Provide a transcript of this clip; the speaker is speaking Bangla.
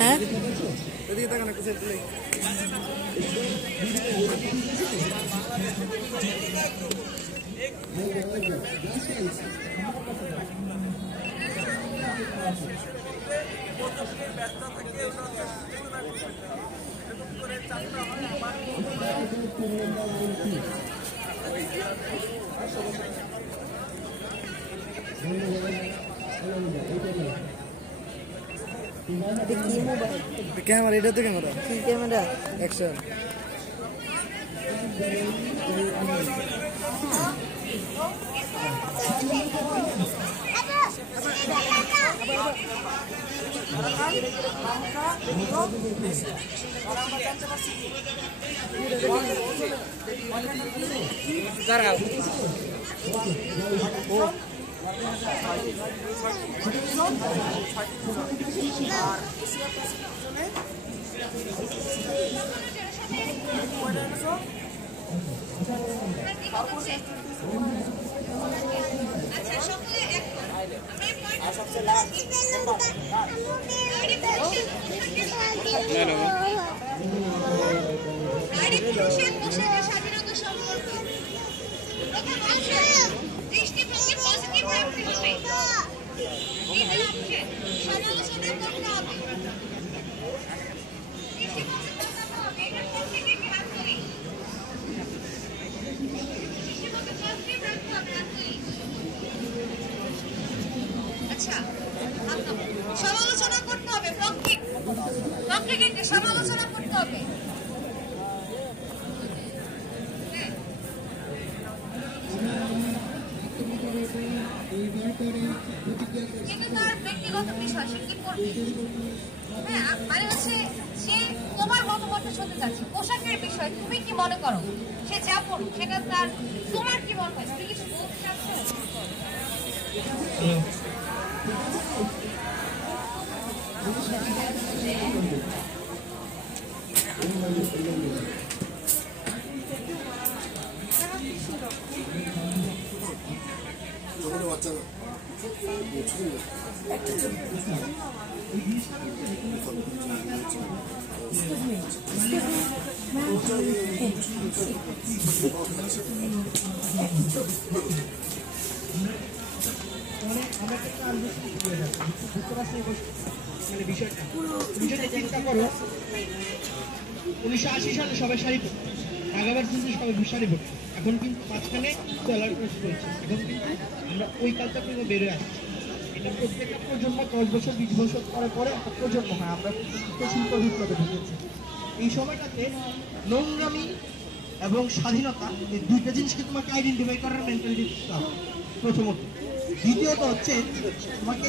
হ্যাঁ ক্যামেরা এটা তো ক্যামেরা ক্যামেরা অ্যাকশন দাঁড়াও সমালোচনা করতে হবে, সমালোচনা করতে হবে। কিন্তু তার ব্যক্তিগত বিষয় সে কি করবে, হ্যাঁ মানে হচ্ছে সে তোমার মতামত শুনতে চাচ্ছে। পোশাকের বিষয় তুমি কি মনে করো, সে যা পড়ুক সেটা তার, তোমার কি মনে হয়, তুমি কিছু বলতে চাচ্ছ? চিন্তা করো 1980 সালে সবাই শাড়ি পরতো, আগাবার কিন্তু সবাই শাড়ি পরতো, এখন কিন্তু মাঝখানে চলার কোর্স চলছে, এখন কিন্তু আমরা ওই কালচার থেকে বেরোয় আসছি। এটা প্রত্যেকটা প্রজন্ম 10 বছর 20 বছর পরে একটা প্রজন্ম হয়, আমরা শিল্প বিপ্লবে ঢুকেছি। এই সময়টাতে নোংরামি এবং স্বাধীনতা এই দুইটা জিনিসকে তোমাকে আইডেন্টিফাই করার মেন্টালিটি দিতে হবে প্রথমত। দ্বিতীয়ত হচ্ছে তোমাকে